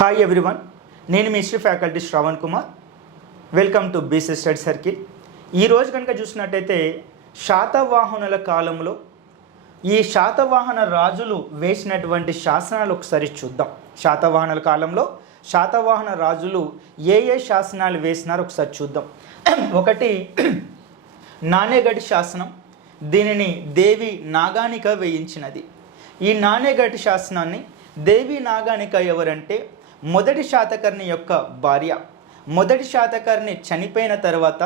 Hi everyone, నేను మీ history faculty Sravan Kumar. Welcome to BC study circle. ఈరోజు కనుక చూసినట్టయితే శాతవాహనుల కాలంలో ఈ శాతవాహన రాజులు వేసినటువంటి శాసనాలు ఒకసారి చూద్దాం. శాతవాహనుల కాలంలో శాతవాహన రాజులు ఏ శాసనాలు వేసినారో ఒకసారి చూద్దాం. ఒకటి నాణేగడి శాసనం. దీనిని దేవి నాగానిక వేయించినది. ఈ నాణేగడి శాసనాన్ని దేవి నాగానిక ఎవరంటే మొదటి శాతకర్ణి యొక్క భార్య. మొదటి శాతకర్ణి చనిపోయిన తర్వాత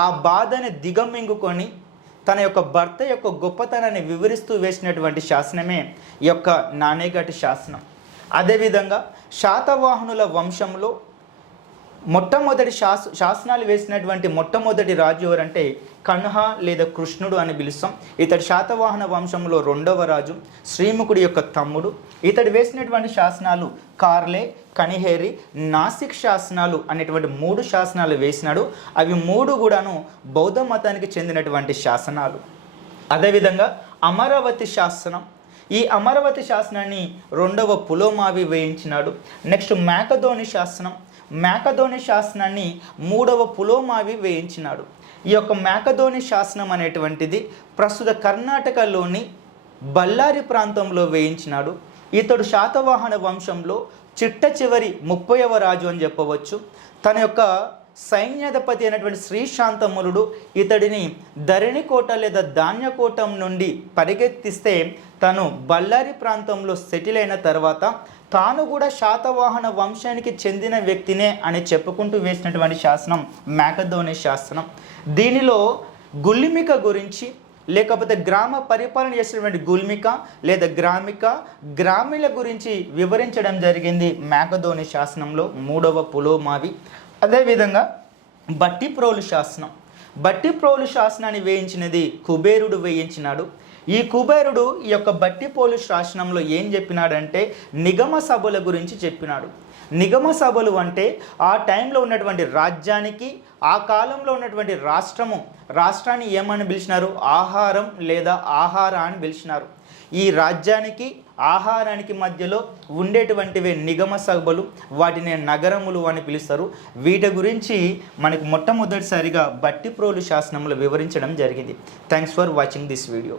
ఆ బాధని దిగమింగుకొని తన యొక్క భర్త యొక్క గొప్పతనాన్ని వివరిస్తూ వేసినటువంటి శాసనమే ఈ యొక్క నాణేగడి శాసనం. అదేవిధంగా శాతవాహనుల వంశంలో మొట్టమొదటి శాసనాలు వేసినటువంటి మొట్టమొదటి రాజు ఎవరంటే కన్హ లేదా కృష్ణుడు అని పిలుస్తాం. ఇతడు శాతవాహన వంశంలో రెండవ రాజు, శ్రీముఖుడి యొక్క తమ్ముడు. ఇతడు వేసినటువంటి శాసనాలు కార్లే, కనిహేరి, నాసిక్ శాసనాలు అనేటువంటి 3 శాసనాలు వేసినాడు. అవి 3 కూడాను బౌద్ధ మతానికి చెందినటువంటి శాసనాలు. అదేవిధంగా అమరావతి శాసనం. ఈ అమరావతి శాసనాన్ని 2వ పులోమావి వేయించినాడు. నెక్స్ట్ మేకధోని శాసనం. మేకధోని శాసనాన్ని 3వ పులోమావి వేయించినాడు. ఈ యొక్క మేకధోని శాసనం అనేటువంటిది ప్రస్తుత కర్ణాటకలోని బళ్ళారి ప్రాంతంలో వేయించినాడు. ఇతడు శాతవాహన వంశంలో చిట్ట చివరి 30వ రాజు అని చెప్పవచ్చు. తన యొక్క సైన్యాధిపతి అయినటువంటి శ్రీశాంతములుడు ఇతడిని ధరణికోట లేదా ధాన్యకోటం నుండి పరిగెత్తిస్తే తను బళ్ళారి ప్రాంతంలో సెటిల్ అయిన తర్వాత తాను కూడా శాతవాహన వంశానికి చెందిన వ్యక్తినే అని చెప్పుకుంటూ వేసినటువంటి శాసనం మేకధోని శాసనం. దీనిలో గుల్మిక గురించి లేకపోతే గ్రామ పరిపాలన చేసినటువంటి గుల్మిక లేదా గ్రామీల గురించి వివరించడం జరిగింది మేకధోని శాసనంలో 3వ పులోమావి. అదేవిధంగా బట్టిప్రోలు శాసనం. బట్టిప్రోలు శాసనాన్ని వేయించినది కుబేరుడు వేయించినాడు. ఈ కుబేరుడు ఈ యొక్క బట్టిప్రోలు శాసనంలో ఏం చెప్పినాడంటే నిగమ సభల గురించి చెప్పినాడు. నిగమ సభలు అంటే ఆ టైంలో ఉన్నటువంటి రాజ్యానికి ఆ కాలంలో ఉన్నటువంటి రాష్ట్రాన్ని ఏమని పిలిచినారు? ఆహారం లేదా ఆహార అని పిలిచినారు. ఈ రాజ్యానికి ఆహారానికి మధ్యలో ఉండేటువంటివే నిగమ సభలు, వాటిని నగరములు అని పిలుస్తారు. వీటి గురించి మనకు మొట్టమొదటిసారిగా బట్టిప్రోలు శాసనంలో వివరించడం జరిగింది. Thanks for watching this video.